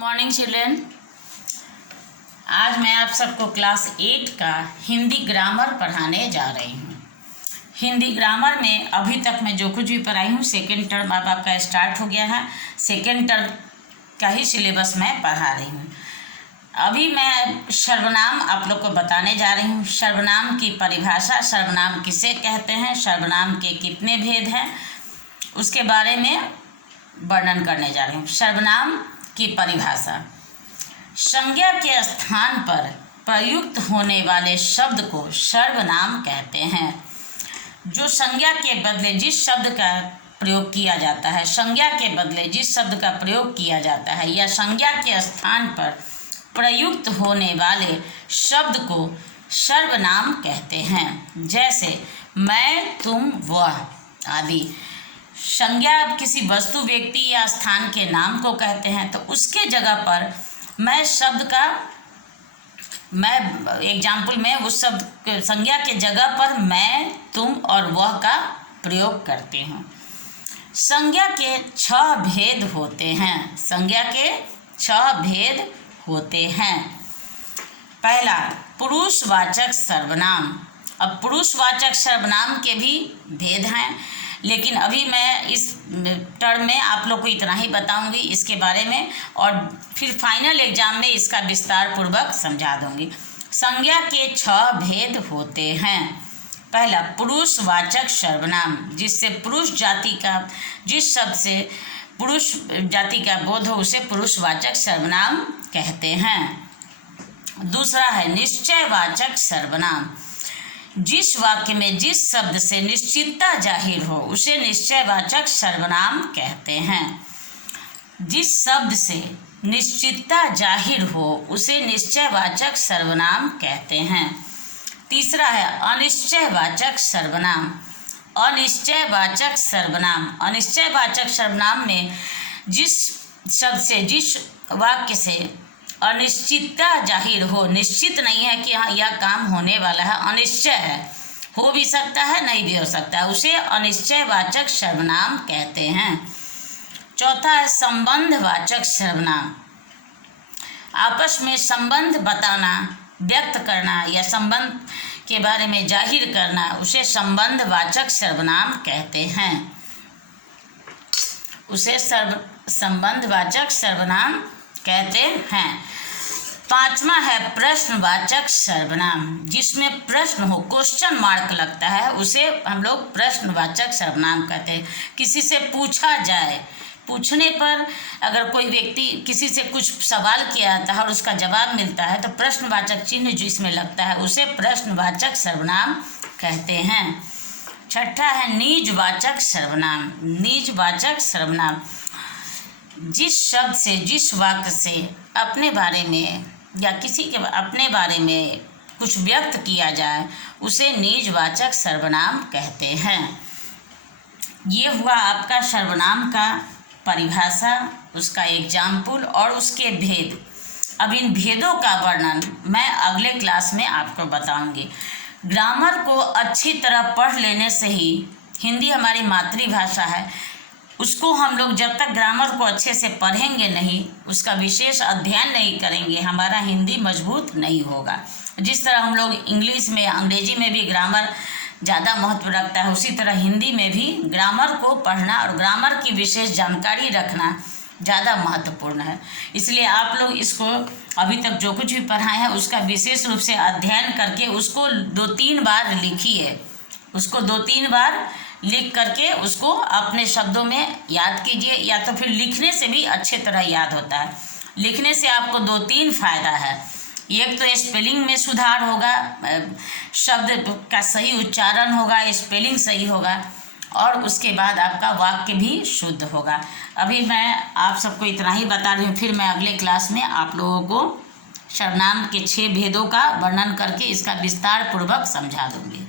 Morning children. आज मैं आप सबको क्लास 8 का हिंदी ग्रामर पढ़ाने जा रही हूँ। हिंदी ग्रामर में अभी तक मैं जो कुछ भी पढ़ाई हूँ, सेकेंड टर्म अब आपका स्टार्ट हो गया है। सेकेंड टर्म का ही सिलेबस मैं पढ़ा रही हूँ। अभी मैं सर्वनाम आप लोग को बताने जा रही हूँ। सर्वनाम की परिभाषा, सर्वनाम किसे कहते हैं, सर्वनाम के कितने भेद हैं, उसके बारे में वर्णन करने जा रही हूँ। सर्वनाम की परिभाषा: संज्ञा के स्थान पर प्रयुक्त होने वाले शब्द को सर्वनाम कहते हैं। जो संज्ञा के बदले जिस शब्द का प्रयोग किया जाता है, संज्ञा के बदले जिस शब्द का प्रयोग किया जाता है या संज्ञा के स्थान पर प्रयुक्त होने वाले शब्द को सर्वनाम कहते हैं। जैसे मैं, तुम, वह आदि। संज्ञा किसी वस्तु, व्यक्ति या स्थान के नाम को कहते हैं, तो उसके जगह पर मैं शब्द का, मैं एग्जाम्पल में उस शब्द संज्ञा के जगह पर मैं, तुम और वह का प्रयोग करती हूँ। संज्ञा के 6 भेद होते हैं। संज्ञा के 6 भेद होते हैं। पहला, पुरुषवाचक सर्वनाम। अब पुरुषवाचक सर्वनाम के भी भेद हैं, लेकिन अभी मैं इस टर्म में आप लोग को इतना ही बताऊंगी इसके बारे में, और फिर फाइनल एग्जाम में इसका विस्तार पूर्वक समझा दूंगी। संज्ञा के 6 भेद होते हैं। पहला, पुरुषवाचक सर्वनाम, जिससे पुरुष जाति का, जिस शब्द से पुरुष जाति का बोध हो उसे पुरुषवाचक सर्वनाम कहते हैं। दूसरा है निश्चयवाचक सर्वनाम। जिस वाक्य में जिस शब्द से निश्चितता जाहिर हो उसे निश्चयवाचक सर्वनाम कहते हैं। जिस शब्द से निश्चितता जाहिर हो उसे निश्चयवाचक सर्वनाम कहते हैं। तीसरा है अनिश्चयवाचक सर्वनाम। अनिश्चयवाचक सर्वनाम, अनिश्चयवाचक सर्वनाम में जिस शब्द से, जिस वाक्य से अनिश्चितता जाहिर हो, निश्चित नहीं है कि हाँ यह काम होने वाला है, अनिश्चय है, हो भी सकता है नहीं भी हो सकता है, उसे अनिश्चयवाचक सर्वनाम कहते हैं। चौथा है संबंधवाचक सर्वनाम। आपस में संबंध बताना, व्यक्त करना या संबंध के बारे में जाहिर करना, उसे संबंधवाचक सर्वनाम कहते हैं। उसे संबंधवाचक सर्वनाम कहते हैं। पांचवा है प्रश्नवाचक सर्वनाम। जिसमें प्रश्न हो, क्वेश्चन मार्क लगता है, उसे हम लोग प्रश्नवाचक सर्वनाम कहते हैं। किसी से पूछा जाए, पूछने पर अगर कोई व्यक्ति किसी से कुछ सवाल किया जाता है और उसका जवाब मिलता है तो प्रश्नवाचक चिन्ह जो इसमें लगता है उसे प्रश्नवाचक सर्वनाम कहते हैं। छठा है निजवाचक सर्वनाम। निजवाचक सर्वनाम, जिस शब्द से, जिस वाक्य से अपने बारे में या किसी के अपने बारे में कुछ व्यक्त किया जाए उसे निजवाचक सर्वनाम कहते हैं। ये हुआ आपका सर्वनाम का परिभाषा, उसका एग्जाम्पल और उसके भेद। अब इन भेदों का वर्णन मैं अगले क्लास में आपको बताऊंगी। ग्रामर को अच्छी तरह पढ़ लेने से ही, हिंदी हमारी मातृभाषा है, उसको हम लोग जब तक ग्रामर को अच्छे से पढ़ेंगे नहीं, उसका विशेष अध्ययन नहीं करेंगे, हमारा हिंदी मजबूत नहीं होगा। जिस तरह हम लोग इंग्लिश में, अंग्रेजी में भी ग्रामर ज़्यादा महत्व रखता है, उसी तरह हिंदी में भी ग्रामर को पढ़ना और ग्रामर की विशेष जानकारी रखना ज़्यादा महत्वपूर्ण है। इसलिए आप लोग इसको अभी तक जो कुछ भी पढ़ाए हैं उसका विशेष रूप से अध्ययन करके उसको 2-3 बार लिखिए। उसको 2-3 बार लिख करके उसको अपने शब्दों में याद कीजिए, या तो फिर लिखने से भी अच्छे तरह याद होता है। लिखने से आपको 2-3 फायदा है। एक तो स्पेलिंग में सुधार होगा, शब्द का सही उच्चारण होगा, स्पेलिंग सही होगा, और उसके बाद आपका वाक्य भी शुद्ध होगा। अभी मैं आप सबको इतना ही बता रही हूँ, फिर मैं अगले क्लास में आप लोगों को सर्वनाम के 6 भेदों का वर्णन करके इसका विस्तार पूर्वक समझा दूँगी।